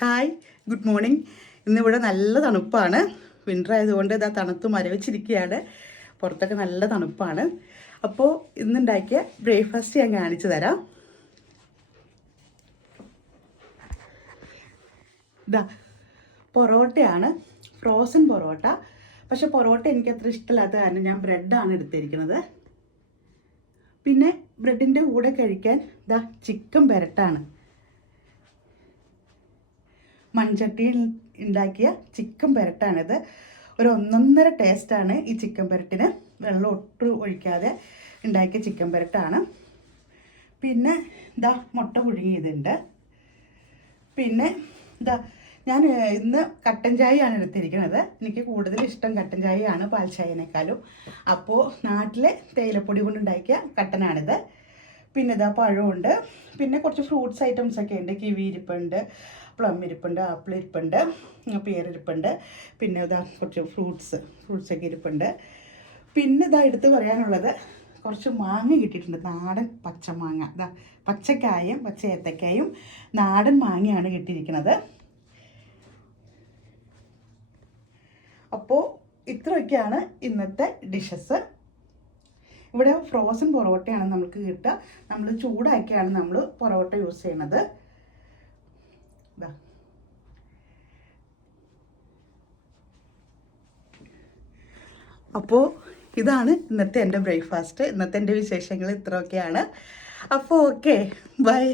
Hi, good morning. ഇന്നിവിടെ നല്ല തണുപ്പാണ്. വിൻ്റർ ആയതുകൊണ്ട് ഇതാ തണുത്ത് മരവിച്ചിരിക്കുകയാണ്. പുറത്തൊക്കെ നല്ല തണുപ്പാണ്. അപ്പോൾ ഇന്നുണ്ടാക്കിയ ബ്രേക്ക്ഫാസ്റ്റ് ഞാൻ കാണിച്ചു തരാം. ഇതാ പൊറോട്ടയാണ്, ഫ്രോസൺ പൊറോട്ട. പക്ഷെ പൊറോട്ട എനിക്ക് അത്ര ഇഷ്ടമില്ലാത്ത കാരണം ഞാൻ ബ്രെഡാണ് എടുത്തിരിക്കുന്നത്. പിന്നെ ബ്രെഡിൻ്റെ കൂടെ കഴിക്കാൻ ഇതാ ചിക്കൻ പെരട്ടാണ്. മൺചട്ടിയിൽ ഉണ്ടാക്കിയ ചിക്കൻ പെരട്ടാണിത്. ഒരു ഒന്നൊന്നര ടേസ്റ്റാണ് ഈ ചിക്കൻ പെരട്ടിന്. വെള്ളം ഒട്ടും ഒഴിക്കാതെ ഉണ്ടാക്കിയ ചിക്കൻ പെരട്ടാണ്. പിന്നെ ഇതാ മുട്ട പുഴുങ്ങിയതുണ്ട്. പിന്നെ ഇതാ ഞാൻ ഇന്ന് കട്ടൻ ചായയാണ് എടുത്തിരിക്കുന്നത്. എനിക്ക് കൂടുതൽ ഇഷ്ടം കട്ടൻ ചായയാണ് പാൽ ചായനേക്കാളും. അപ്പോൾ നാട്ടിലെ തേയിലപ്പൊടി കൊണ്ടുണ്ടാക്കിയ കട്ടനാണിത്. പിന്നെ ഇതാ പഴമുണ്ട്. പിന്നെ കുറച്ച് ഫ്രൂട്ട്സ് ഐറ്റംസ് ഒക്കെ ഉണ്ട്. കിവി ഇരിപ്പുണ്ട്, പ്ലം ഇരിപ്പുണ്ട്, ആപ്പിൾ ഇരിപ്പുണ്ട്, പേരിരിപ്പുണ്ട്. പിന്നെ ഇതാ കുറച്ച് ഫ്രൂട്ട്സൊക്കെ ഇരിപ്പുണ്ട്. പിന്നെ ഇതാ എടുത്ത് പറയാനുള്ളത്, കുറച്ച് മാങ്ങ കിട്ടിയിട്ടുണ്ട്. നാടൻ പച്ചമാങ്ങ. ഇതാ പച്ചക്കായും പച്ച ഏത്തക്കായും നാടൻ മാങ്ങയാണ് കിട്ടിയിരിക്കുന്നത്. അപ്പോൾ ഇത്രയൊക്കെയാണ് ഇന്നത്തെ ഡിഷസ്. ഇവിടെ ഫ്രോസൺ പൊറോട്ടയാണ് നമുക്ക് കിട്ടുക. നമ്മൾ ചൂടാക്കിയാണ് നമ്മൾ പൊറോട്ട യൂസ് ചെയ്യണത്. അപ്പോൾ ഇതാണ് ഇന്നത്തെ എൻ്റെ ബ്രേക്ക്ഫാസ്റ്റ്. ഇന്നത്തെ എൻ്റെ വിശേഷങ്ങൾ ഇത്രയൊക്കെയാണ്. അപ്പോൾ ഓക്കെ, ബൈ.